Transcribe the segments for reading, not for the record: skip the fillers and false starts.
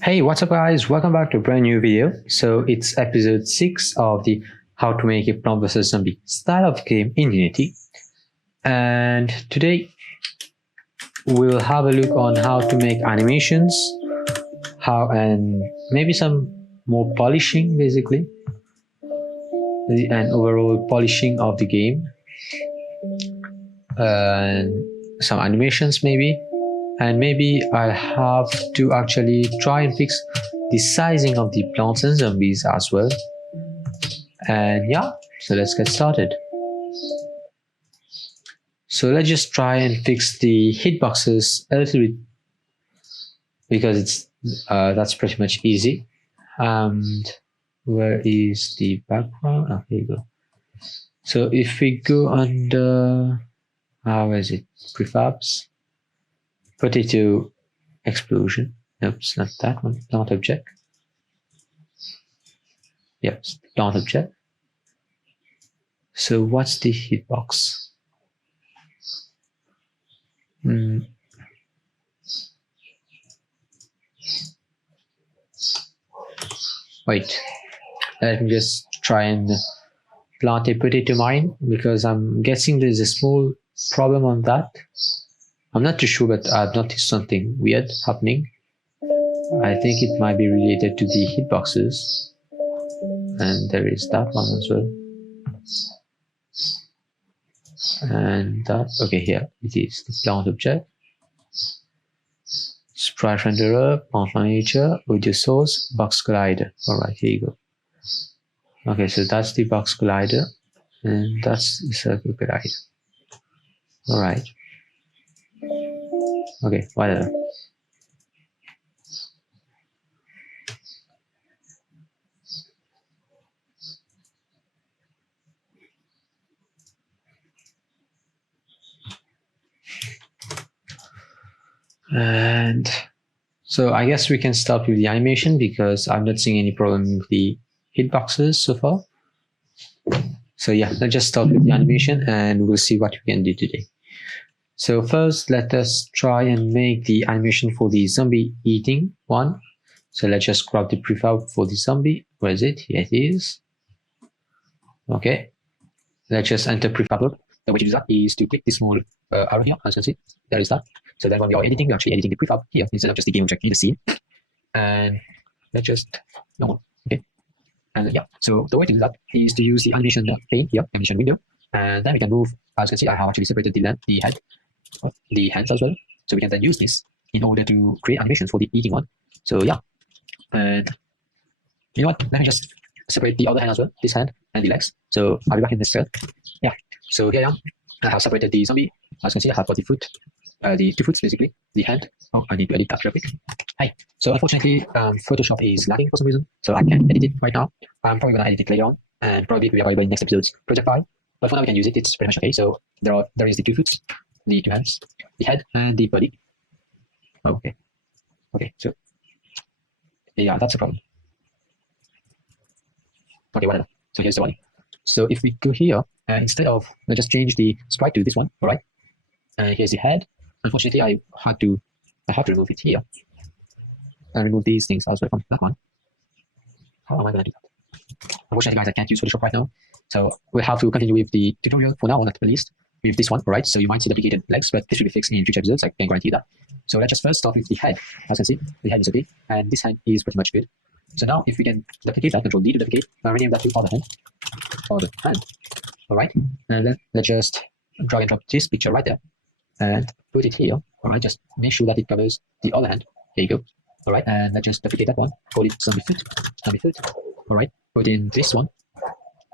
Hey, what's up guys? Welcome back to a brand new video. So it's episode 6 of the how to make a plant vs zombie style of game in Unity. And today we'll have a look on how to make animations, and maybe some more polishing basically, and overall polishing of the game, and some animations maybe. And maybe I'll have to actually try and fix the sizing of the plants and zombies as well. And yeah, so let's get started. So let's just try and fix the hitboxes a little bit, because it's that's pretty much easy. And where is the background? Oh, here you go. So if we go under, how is it, prefabs, potato explosion. Nope, it's not that one. Plant object. Yep, plant object. So what's the hitbox? Wait, let me just try and plant a potato mine, because I'm guessing there's a small problem on that. I'm not too sure, but I've noticed something weird happening. I think it might be related to the hitboxes, and there is that one as well. And that, okay, here it is, the plant object, sprite renderer, plant manager, audio source, box collider. All right, here you go. Okay, so that's the box collider, and that's the circle collider. All right. Okay, whatever. And so I guess we can start with the animation, because I'm not seeing any problem with the hitboxes so far. So yeah, let's just start with the animation and we'll see what we can do today. So first, let us try and make the animation for the zombie eating one. So let's just grab the prefab for the zombie. Where is it? Here it is. Okay. Let's just enter prefab. The way to do that is to click this small arrow here, as you can see. There is that. So then when we are editing, we're actually editing the prefab here instead of just the game object in the scene. And let's just, no, okay. And yeah, so the way to do that is to use the animation pane here, animation window. And then we can move, as you can see, I have actually separated the head, the hands as well. So we can then use this in order to create animations for the eating one. So yeah, and you know what, let me just separate the other hand as well, this hand and the legs. So I'll be back in this thread. Yeah, so here I am. I have separated the zombie. As you can see, I have got the foot, the 2 foots basically, the hand. Oh, I need to edit that real quick. Hi. So unfortunately, Photoshop is lagging for some reason, so I can't edit it right now. I'm probably gonna edit it later on, and probably be available in next episode's project file. But for now, we can use it. It's pretty much okay. So there is the 2 foots, the 2 hands, the head, and the body. Okay. Okay. So yeah, that's a problem. Okay, whatever. So here's the body. So if we go here, instead of, let's just change the sprite to this one. All right. And here's the head. Unfortunately, I have to remove it here and remove these things also from that one. How am I going to do that? Unfortunately, guys, I can't use Photoshop right now, so we'll have to continue with the tutorial for now on, at least with this one. All right. So you might see duplicated legs, but this will be fixed in future episodes. I can guarantee that. So let's just first start with the head. As you can see, the head is okay, and this hand is pretty much good. So now, if we can duplicate that, Control D to duplicate, rename that to other hand. Other hand. All right. And then let's just drag and drop this picture right there and put it here. All right, just make sure that it covers the other hand. There you go. All right, and let's just duplicate that one. Call it zombie foot. Zombie foot. All right, put in this one,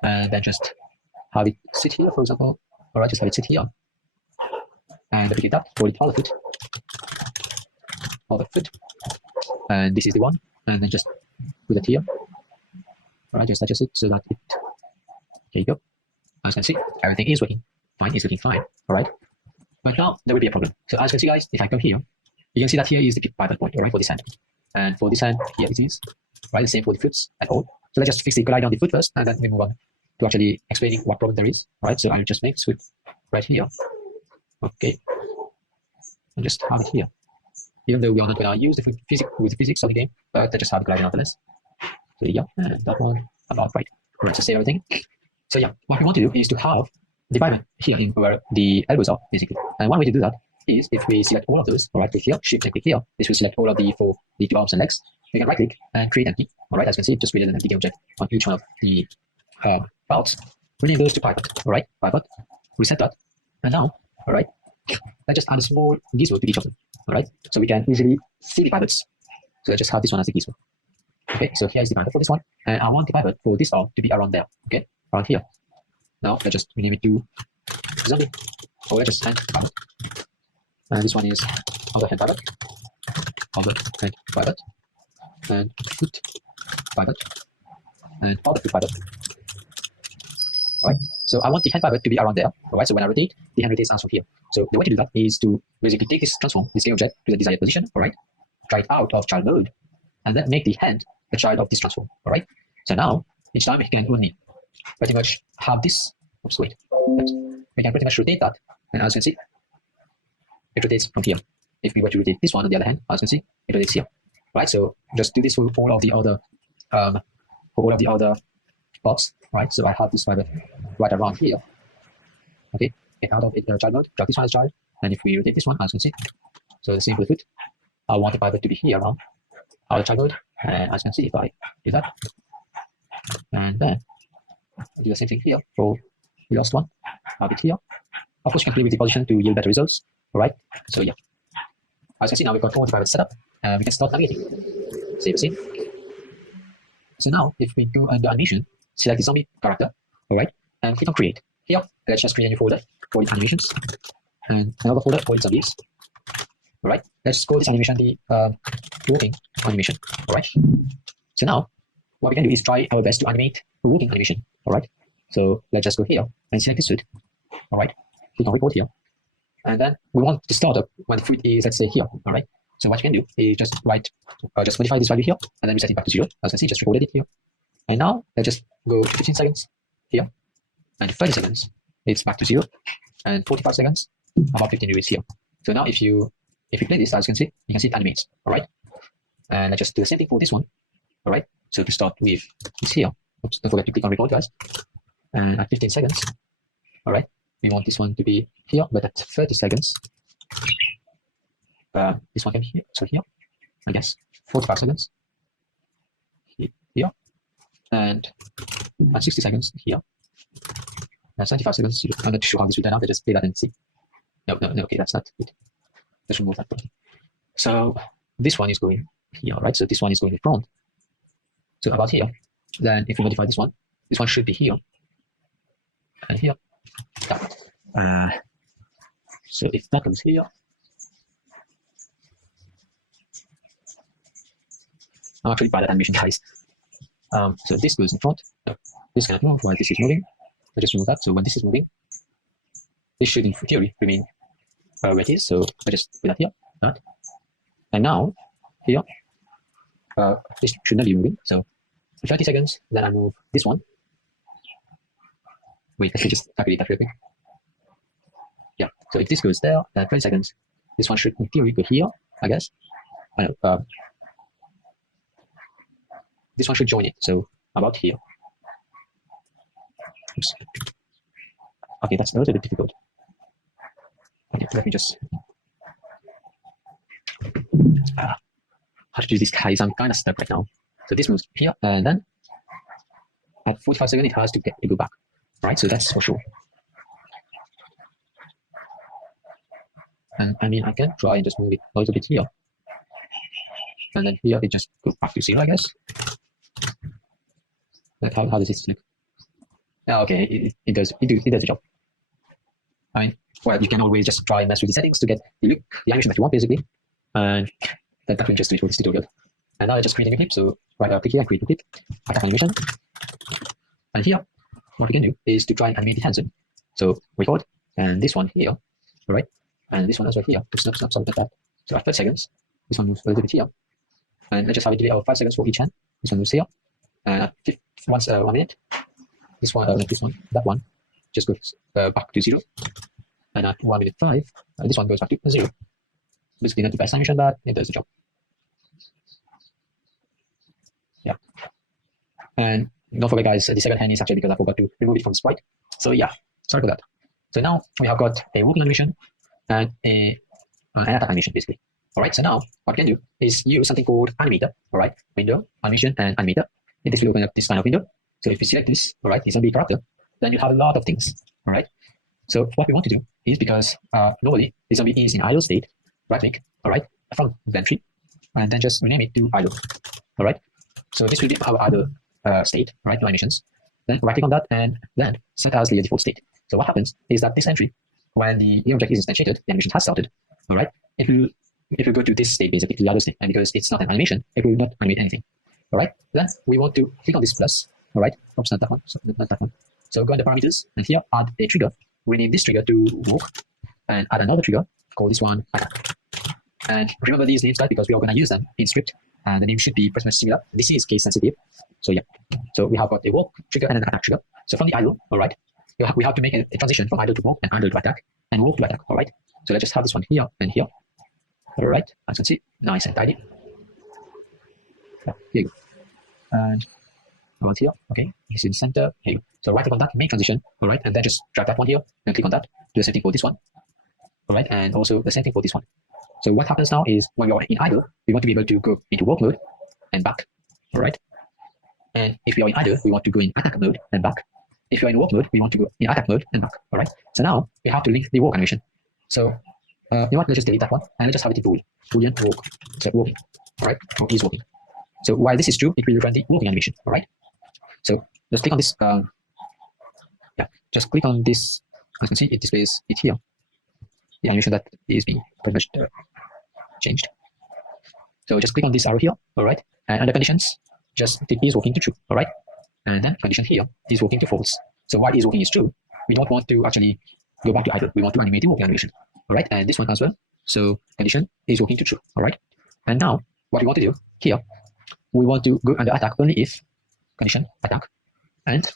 and then just have it sit here, for example. All right, just have it sit here, and duplicate that. Call it other foot. Other foot, and this is the one, and then just put it here. All right, just adjust it so that it. There you go. As you can see, everything is working fine. It's looking fine. All right. But now there will be a problem. So as you can see, guys, if I come here, you can see that here is the pivot point, all right, for this hand. And for this hand, here it is, right? The same for the foots and all. So let's just fix the collider on the foot first, and then we move on to actually explaining what problem there is. All right, so I'll just make this foot right here. Okay. And just have it here. even though we are not going to use the physics of the game, but I just have it right nonetheless. So yeah, and that one about right. Alright, so save everything. So yeah, what we want to do is to have the divider here in where the elbows are, basically. And one way to do that is if we select all of those, alright, click here, shift and click here, this will select all of the two arms and legs. We can right click and create empty. Alright, as you can see, it just created an empty game object on each one of the parts. Rename those to pivot. Alright, pivot. Reset that. And now, alright, let's just add a small gizmo to each of them. Alright, so we can easily see the pivots. So let's just have this one as the gizmo. Okay, so here is the pivot for this one, and I want the pivot for this arm to be around there. Okay, around here. Now let's just rename it to zombie, or let's just hand pivot. And this one is other hand pivot, other hand pivot, and foot pivot, and other foot pivot. Alright, so I want the hand pivot to be around there. Alright, so when I rotate, the hand rotates from here. So the way to do that is to basically take this transform, this game object, to the desired position. Alright, try it out of child mode, and then make the hand the child of this transform. Alright, so now each time we can only pretty much have this. Oops, wait. But we can pretty much rotate that, and as you can see, it rotates from here. If we were to rotate this one on the other hand, as you can see, it rotates here. Right, so just do this for all of the other parts. Right, so I have this pivot right around here. Okay, get out of it child mode, drag this one as child, and if we rotate this one, as you can see, so the same with foot. I want the pivot to be here around our child mode, and as you can see, if I do that, and then do the same thing here for the last one, have it here. Of course, you can play with the position to yield better results. Alright, so yeah, as you can see, now we've got all the pivots set up, and we can start navigating. Save a scene. So now, if we go under animation, select the zombie character, alright, and click on create. Here, let's just create a new folder for its animations, and another folder for its zombies. Alright, let's call this animation the walking animation. Alright, so now what we can do is try our best to animate a walking animation. Alright, so let's just go here and select the suit. Alright, click on record here, and then we want to start up when the foot is, let's say, here. Alright, so what you can do is just just modify this value here, and then we set it back to 0. As you can see, just recorded it here. And now let's just go 15 seconds here, and 30 seconds, it's back to 0, and 45 seconds, about 15 degrees here. So now if you play this, as you can see it animates. Alright, and let's just do the same thing for this one. Alright, so to start with this here. Oops, don't forget to click on record, guys. And at 15 seconds, alright, we want this one to be here, but at 30 seconds, this one can be here, so here, I guess, 45 seconds, here, and at 60 seconds, here, and 75 seconds, I'm not sure how this will turn out, I just play that and see. No, okay, that's not it. Let's remove that. So this one is going here, right? So this one is going in front. So about here, then if we modify this one should be here, and here. Yeah. So if that comes here, I'm actually bad at animation, guys. So this goes in front. No, this cannot move while this is moving. I just remove that. So when this is moving, this should, in theory, remain where it is. So I just put that here. That. And now here, this should not be moving. So for 30 seconds, then I move this one. Wait, let me just calculate that real quick. Yeah. So if this goes there, then 20 seconds, this one should, in theory, go here, I guess. I know, this one should join it. So about here. Oops. Okay, that's a little bit difficult. Okay, let me just how to do this, guys? I'm kind of stuck right now. So this moves here, and then at 45 seconds, it has to go back. Right, so that's for sure. And I mean, I can try and just move it a little bit here, and then here it just goes back to 0, I guess. Like how does this look? Yeah, okay, it does the job. I mean, well, you can always just try and mess with the settings to get the animation that you want, basically, and that will just do it for this tutorial. And now I just create a new clip. So click here and create a clip, attack animation, and here what we can do is to try and animate the hands in. So record, and this one here, all right, and this one as well here. Snap, something like that. So at 30 seconds, this one moves a little bit here, and let's just have it delay 5 seconds for each hand. This one moves here, and at 1 minute, this one, that one, just goes back to 0, and at 1 minute 5, this one goes back to 0. basically not the best animation, but it does the job. Yeah. And don't forget, guys, the second hand is actually because I forgot to remove it from Sprite. So yeah, sorry for that. So now we have got a walking animation and an attack animation, basically. All right, so now what we can do is use something called Animator. All right, window, animation, and Animator. It basically open up this kind of window. So if you select this, all right, it's going to be character, then you have a lot of things. All right. So what we want to do is, because normally this zombie is in idle state, right click, all right, from inventory, and then just rename it to idle. All right. So this will be our idle state, right, animations. Then right click on that and then set as the default state. So what happens is that this entry, when the object is instantiated, the animation has started. All right. It will go to this state, basically the idle state, and because it's not an animation, it will not animate anything. All right. Then we want to click on this plus. All right. Oops, not that one. So, not that one. So go into parameters and here add a trigger. Rename this trigger to walk and add another trigger. Call this one attack. And remember these names, guys, because we are going to use them in script, and the name should be pretty much similar. This is case sensitive. So yeah. So we have got a walk trigger and an attack trigger. So from the idle, all right, we have to make a transition from idle to walk and idle to attack and walk to attack. All right. So let's just have this one here and here. All right. As you can see, nice and tidy. Yeah, here you go. And about here, okay, this is in the center. Here you go. So right click on that, make transition, all right, and then just drag that one here, and click on that. Do the same thing for this one, all right, and also the same thing for this one. So what happens now is when we are in idle, we want to be able to go into walk mode and back, all right. And if we are in idle, we want to go in attack mode and back. If you are in walk mode, we want to go in attack mode and back, all right. So now we have to link the walk animation. So you know what? Let's just delete that one and let's just have it in boolean walk. So walking, all right, or is walking. So while this is true, it will run the walking animation, all right. So just click on this. Yeah, just click on this. As you can see, it displays it here. The animation that is being pretty much changed. So just click on this arrow here, all right. And under conditions, just it is walking to true, all right. And then condition here is walking to false. So while is walking is true, we don't want to actually go back to idle. We want to animate the walking animation, all right. And this one as well. So condition is walking to true, all right. And now what we want to do here, we want to go under attack only if condition attack and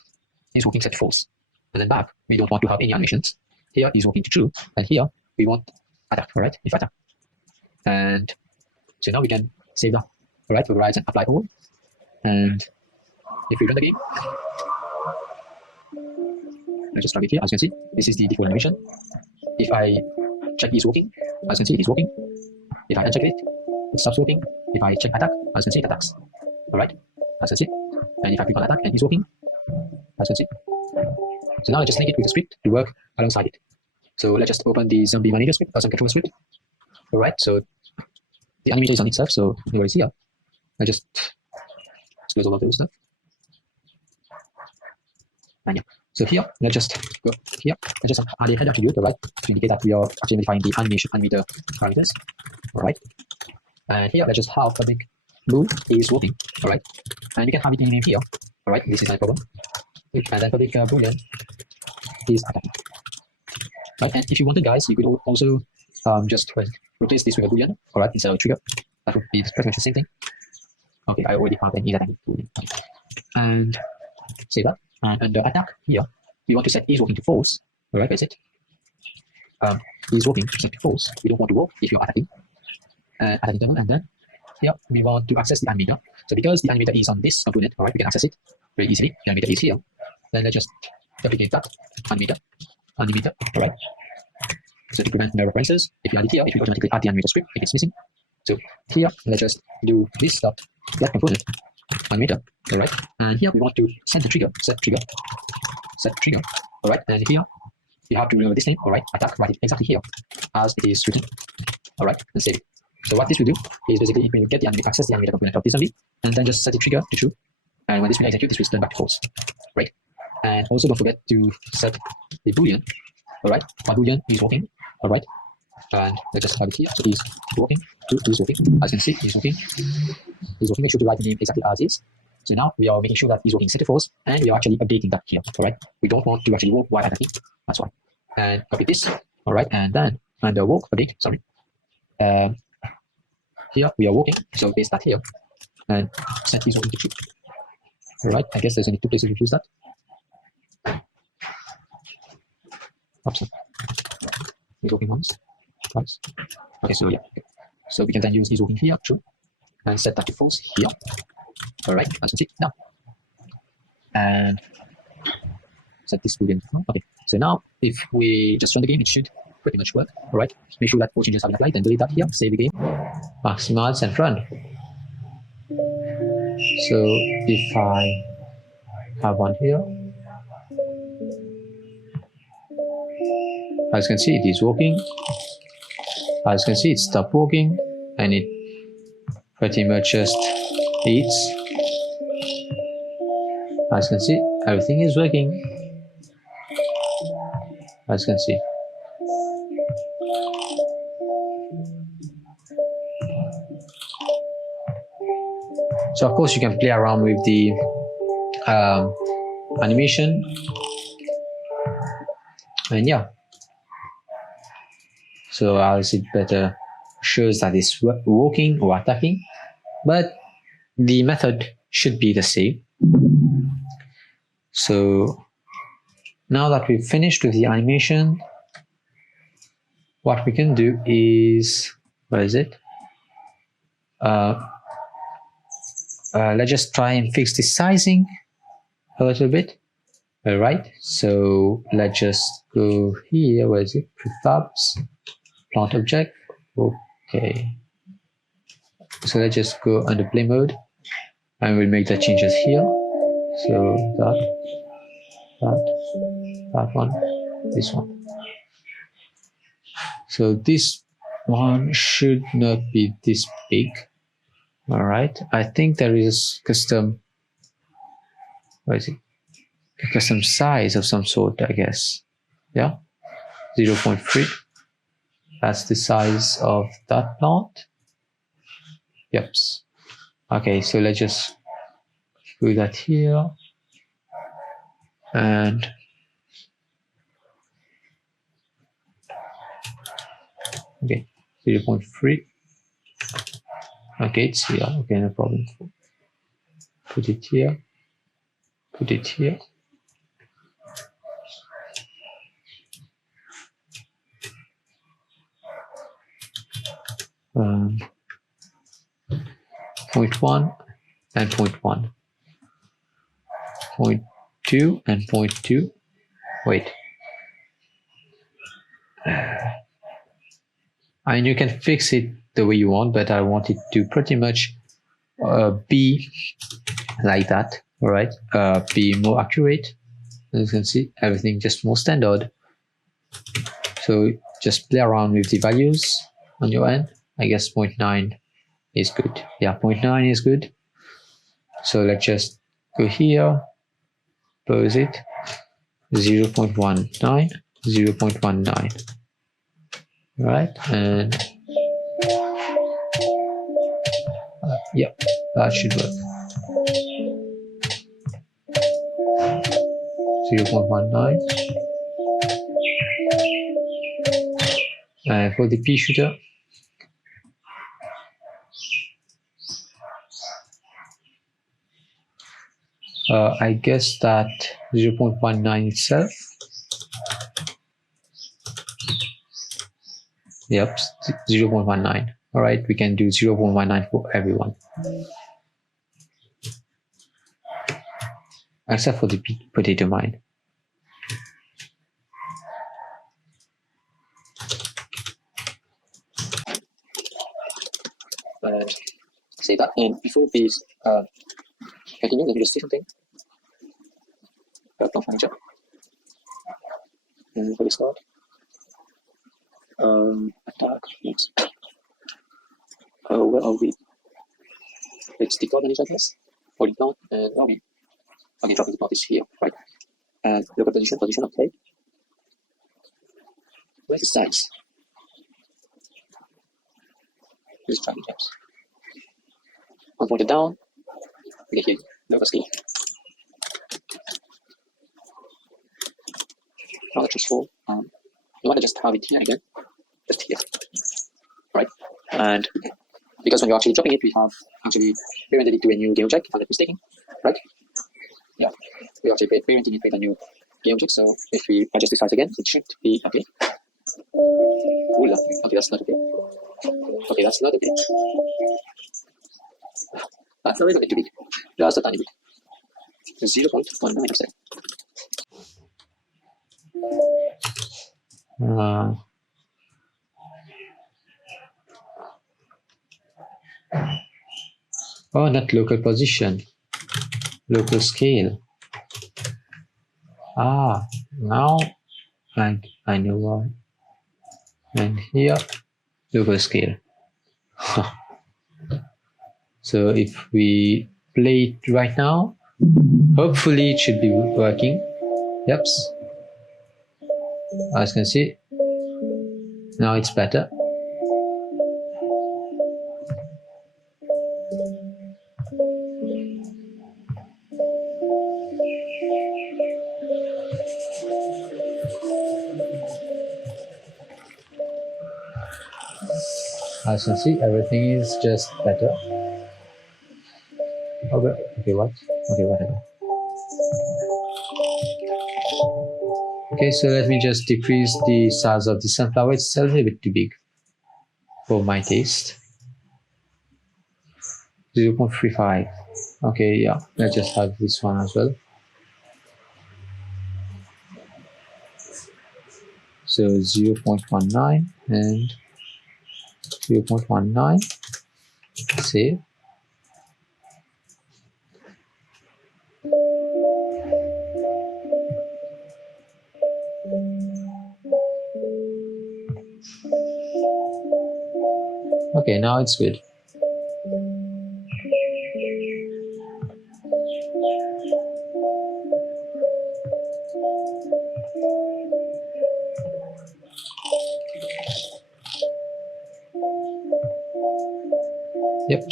is walking set to false. And then back, we don't want to have any animations. Here is walking to true, and here we want attack, all right, if attack. And so now we can save that, all right, overrides and apply all. And if we run the game, let's just drag it here. As you can see, this is the default animation. If I check is walking, as you can see, it is walking. If I uncheck it, it stops walking. If I check attack, as you can see, it attacks, all right, as you can see. And if I click on attack and is walking, as you can see. So now I just link it with the script to work alongside it. So let's just open the zombie manager script, some control script. All right, so the animator is on itself, so no worries here. I just close all of those stuff. And yeah, so here, let's just go here. Let's just add a head attribute, all right, to indicate that we are actually modifying the animation animator parameters. All right, and here, let's just have public bool is walking, all right, and we can have it in name here. All right, this is my problem. And then public boolean is attacking. Right, and if you wanted, guys, you could also just replace this with a boolean, all right, instead of a trigger. That would be pretty much the same thing. Okay, I already have an is attacking boolean. And save that. And under attack here, we want to set is walking to false. All right, that's it. Is walking to set to false. We don't want to walk if you're attacking. Attacking double, and then here we want to access the animator. So because the animator is on this component, all right, we can access it very easily. The animator is here. Then let's just duplicate that animator, all right. So to prevent error references, if you add it here, it will automatically add the animator script if it's missing. So here, let's just do this dot that component animator, all right. And here we want to set the trigger, set trigger, all right. And here you have to remember this name, all right. Attack, write it exactly here as it is written, all right, and save it. So what this will do is basically it will get the access the animator component of this zombie, and then just set the trigger to true. And when this will execute, this will turn back to false, right? And also don't forget to set the boolean, all right? My boolean is walking, all right? And let's just have it here. So is walking, to is walking. As you can see, is walking. Is walking. Make sure to write the name exactly as is. So now we are making sure that is walking set to false, and we are actually updating that here, all right? We don't want to actually walk while attacking. That's why. And copy this, all right? And then under walk update, sorry. Here we are walking, so paste that here, and set is walking to true. All right, I guess there's only two places to use that. Oops. We're talking once. Nice. Okay, so yeah. So we can then use is working here, true, and set that to false here. All right, as you can see now, and set this boolean. Okay, so now if we just run the game, it should pretty much work. All right, make sure that all changes have been applied, then delete that here, save the game, maximize and run. So if I have one here, as you can see, it is working. As you can see, it stopped working, and it pretty much just eats. As you can see, everything is working. As you can see. So of course you can play around with the animation, and yeah. So as it better shows that it's walking or attacking, but the method should be the same. So now that we've finished with the animation, what we can do is, where is it? Let's just try and fix the sizing a little bit. All right, so let's just go here. Where is it? Prefabs, plant object. Okay. So let's just go under play mode, and we'll make the changes here. So that one, this one. So this one should not be this big. All right, I think there is custom, what is it? A custom size of some sort, I guess. Yeah, 0.3. That's the size of that plant. Yep. Okay, so let's just do that here. And okay, 0.3. Okay, it's here. Okay, no problem. Put it here. Put it here. 0.1 and 0.1. 0.2 and 0.2. Wait. And you can fix it the way you want, but I want it to pretty much be like that. All right, be more accurate. As you can see, everything just more standard. So just play around with the values on your end. I guess 0.9 is good. Yeah, 0.9 is good. So let's just go here, pause it, 0.19, 0.19. Right, and yeah, that should work. 0.19. And for the pea shooter, I guess that 0.19 itself. Yep, 0.19. All right, we can do 0.19 for everyone, except for the potato mine. And say that. And before we continue, let me just say something. Plant manager. And for the start. Attack. Yes. Where are we? It's the card manager, I guess. Or the plant. And where are we? Okay, dropping the plant is here, right? And local position, okay. Where's the size? Just trying jumps. I'll point it down. Okay, here, local scale. Now let's just fall. You want to just have it here again, just here, right? And because when you're actually dropping it, we have actually parented it to a new game object, if I'm not mistaken, right? Yeah, we actually parenting it with a new game object. So if we adjust the size again, it should be okay. Ooh, okay, that's not okay. Okay, that's not okay. That's a little bit too big. Just a tiny bit. 0.19%. Oh, not local position. Local scale. Ah, now I know why. And here, local scale. So if we play it right now, hopefully it should be working. Yep. As you can see, now it's better. As you can see, everything is just better. Okay, what? Okay, whatever. Okay, so let me just decrease the size of the sunflower. It's a little bit too big for my taste. 0.35. Okay, yeah, let's just have this one as well. So 0.19 and 0.19. Save. Okay, now it's good. Yep,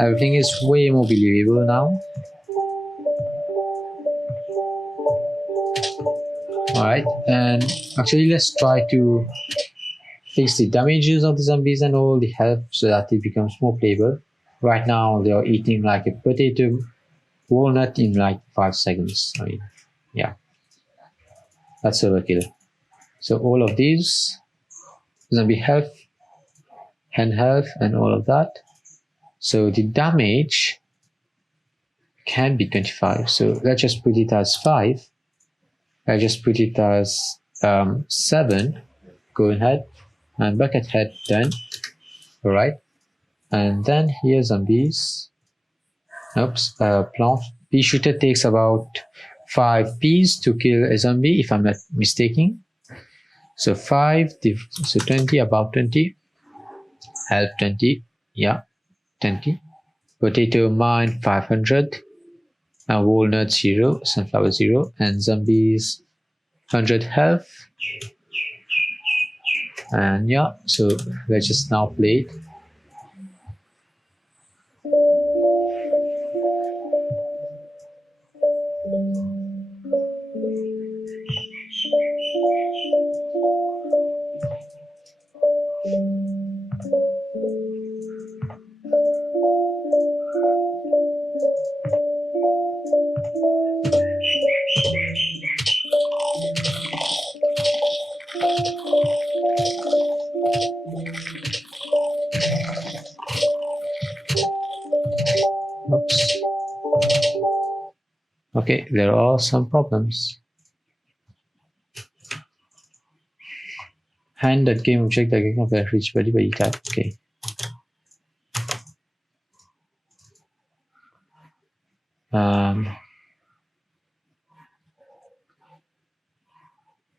everything is way more believable now. Alright, and actually let's try to fix the damages of the zombies and all the health so that it becomes more playable. Right now they are eating like a potato walnut in like 5 seconds. I mean, yeah, that's overkill. So all of these, zombie health, hand health, and all of that. So the damage can be 25. So let's just put it as 5. I just put it as 7. Go ahead and bucket head 10. Alright. And then here zombies. Oops, plant. Pea shooter takes about 5 peas to kill a zombie, if I'm not mistaken. So 5, so 20, about 20. Health 20, yeah, 20. Potato mine 500. And walnut 0, sunflower 0, and zombies 100 health. And yeah, so let's just now play it. Oops. Okay, there are some problems. Hand that game object that can compare reach value by type. Okay.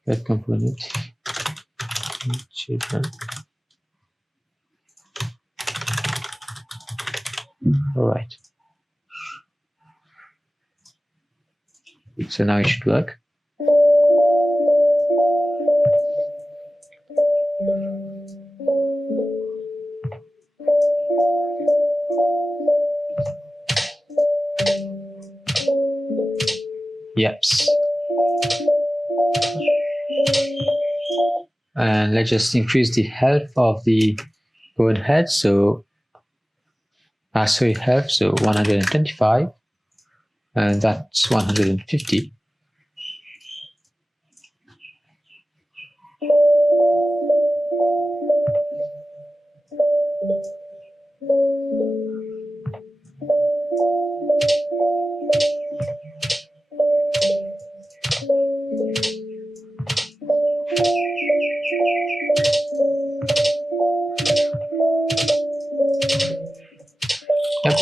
That component. Children. All right. So now it should work. Yeps. And let's just increase the health of the code head. So health, so 125, and that's 150.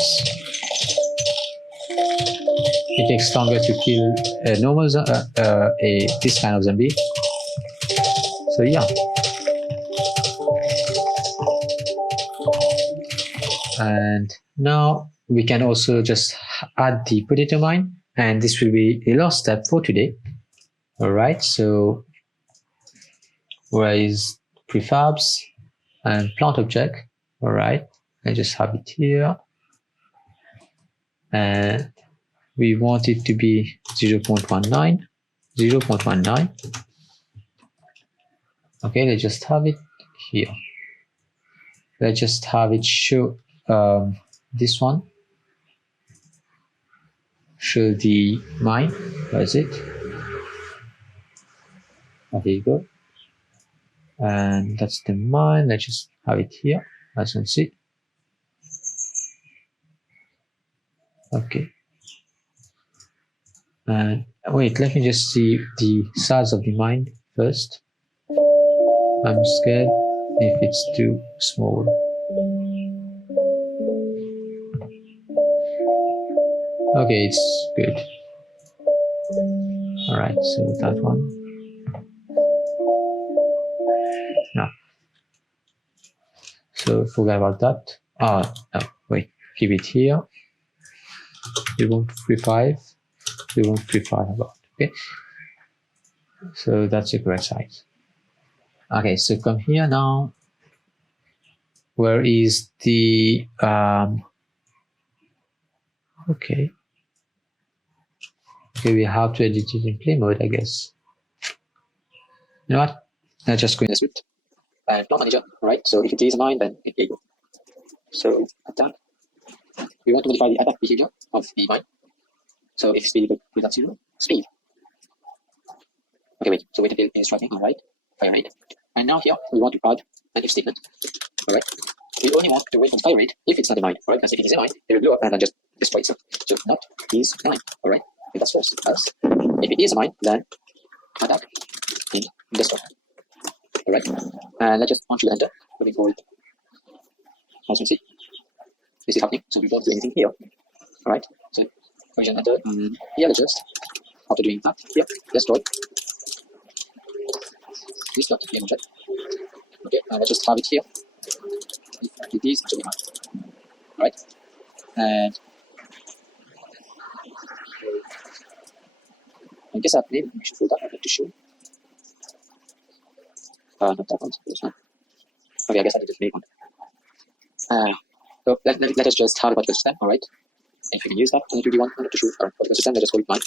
perhaps it takes longer to kill a normal this kind of zombie. So yeah. And now we can also just add the potato mine, and this will be the last step for today. All right, so where is prefabs and plant object? All right, I just have it here, and we want it to be 0.19. Okay, let's just have it here. Let's just have it show this one. Show the mine. Where is it? Oh, here you go. And that's the mine. Let's just have it here, as you can see. Okay. And wait, let me just see the size of the mine first. I'm scared if it's too small. Okay, it's good. All right, so that one. No. So forget about that. Ah, no, wait, keep it here. 0.35, 0.35 about. Okay. So that's the correct size. Okay, so come here now. Where is the okay, we have to edit it in play mode, I guess. You know what? Let's just go in the script and plant manager, right? So if it is mine, then it will go. So attack. We want to modify the attack behavior of the mine. So if speed equals without 0, speed. Okay, wait. So wait until it is striking, all right? Fire rate. And now here we want to add an if statement. All right. We only want to wait on fire rate if it's not a mine, all right? Because if it is a mine, it will blow up and then just destroy itself. So not is mine, all right? If that's false, else. If it is a mine, then attack in destroy. All right. And let's just punch the enter moving forward. As you can see, this is happening. So we won't do anything here. All right. So function enter. Here, let's just after doing that, here, destroy. Restart the object. Okay, and let's just have it here. It is actually mine. All right. And I guess I've named information folder. I'm going to show. Not that one. This one. Okay, I guess I need to make one. So let us just have a particular system. All right. And if we can use that, and it will be one to show our particular system. Let's just call it mine.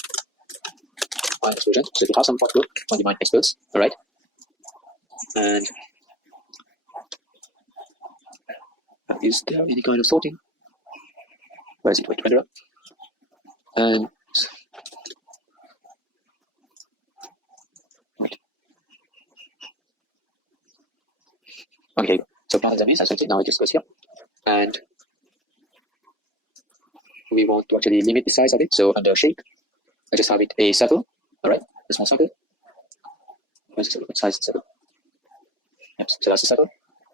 Mine explosion. So if you have some particle when the mine explodes, all right. And is there any kind of sorting? Where is it? Wait, renderer. And wait. Okay, so plant examines, as I said, now it just goes here. And we want to actually limit the size of it. So under shape, I just have it a circle. All right, a small circle. Where's the circle? What size is the circle? Yep, so that's the circle.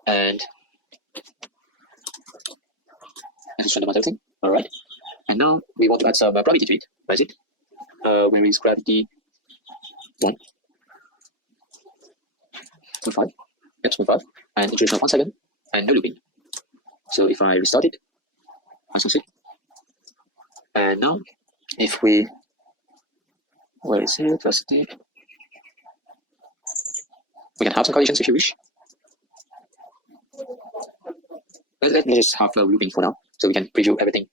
And let's just randomize everything. All right. And now we want to add some gravity to it. Where is it? Where is gravity 1? 0.5. Yep, 0.5. And iteration of 1 second. And no looping. So if I restart it, as you see. And now, if we, where is it? Where's the, we can have some collisions if you wish. Let's just have a looping for now, so we can preview everything.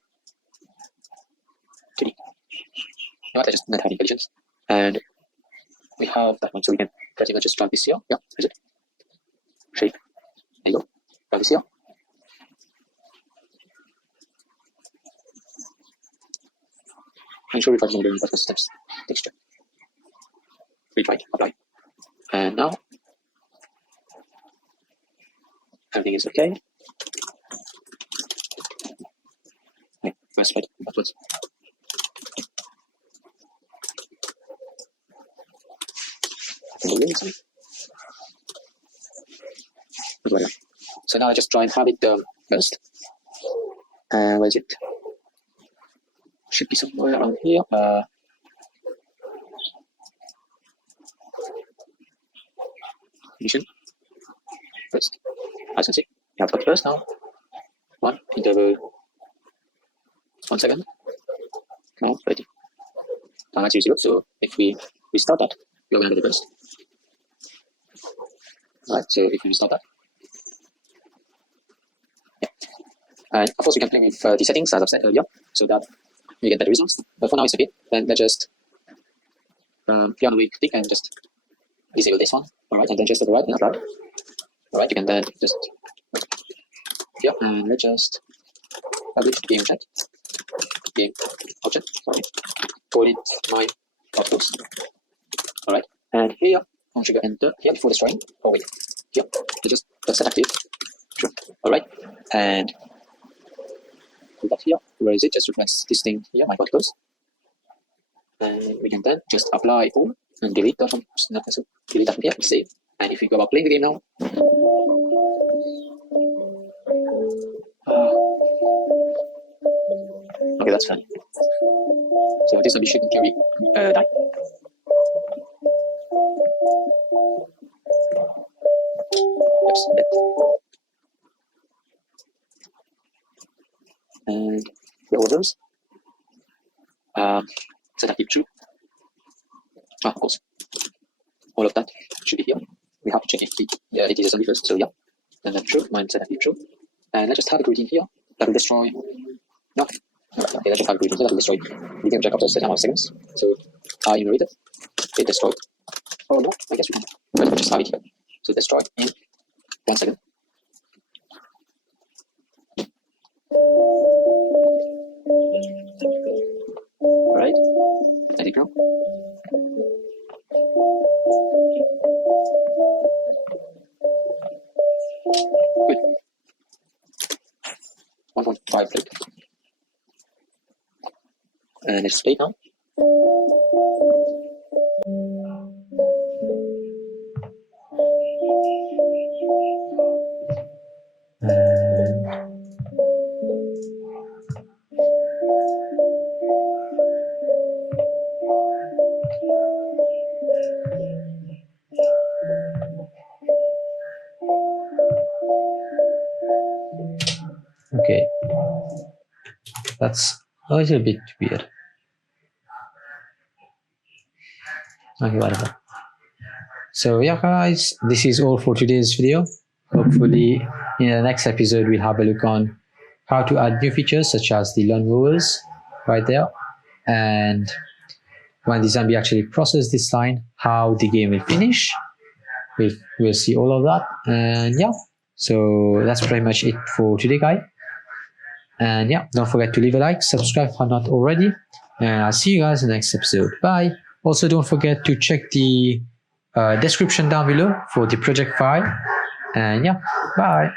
3D. You know what? I just not having collisions. And we have that one, so we can pretty much just drag this here. Yeah, is it? Shape. There you go. Drag this here. I'm sure if I'm doing the steps. Texture. Retry. Apply. And now everything is okay. Okay, let's try backwards. So now I just try and have it first. Where is it? should be somewhere around here. Ignition. First. As you can see, we have got first now. 1 interval 1 second. Now 30. Now 0. So if we restart that, we're going to get the burst. Right, so if we restart that. Yeah. And of course we can play with the settings as I've said earlier, so that we get better results. But for now it's okay. Then let's just here on the click and just disable this one. Alright, and then just override and apply. Alright, you can then just here and let's just publish game chat. Game object, sorry. Call it my outputs. Alright, and here configure enter here before destroying. Oh wait, here. Let's just set active. Sure. Alright, and put that here. Where is it? Just replace this thing here, my particles. And we can then just apply all and delete that one. So delete that from here, save. And if we go about playing the game now. Okay, that's fine. So this ambition can carry die. Oops, and the orders. Set active true. Of course. All of that should be here. We have to check if it is assembly first. So yeah. And then true, mine set active true. And let's just have a routine here that will destroy. No. Alright, okay, let's just have a routine here that will destroy the game check after a certain amount of seconds. So I enumerated. It destroyed. Oh no, I guess we can. Let's just have it here. So destroy in 1 second. Alright, I think now. Good. 1.5 click. And let's play now. Okay, that's a little bit weird. Okay, whatever. So yeah guys, this is all for today's video. Hopefully in the next episode we'll have a look on how to add new features such as the learn vowels right there, and when the zombie actually processes this line, how the game will finish. We'll see all of that. And yeah, so that's pretty much it for today guys. And yeah, don't forget to leave a like, subscribe if not already, and I'll see you guys in the next episode. Bye. Also don't forget to check the description down below for the project file. And yeah, bye.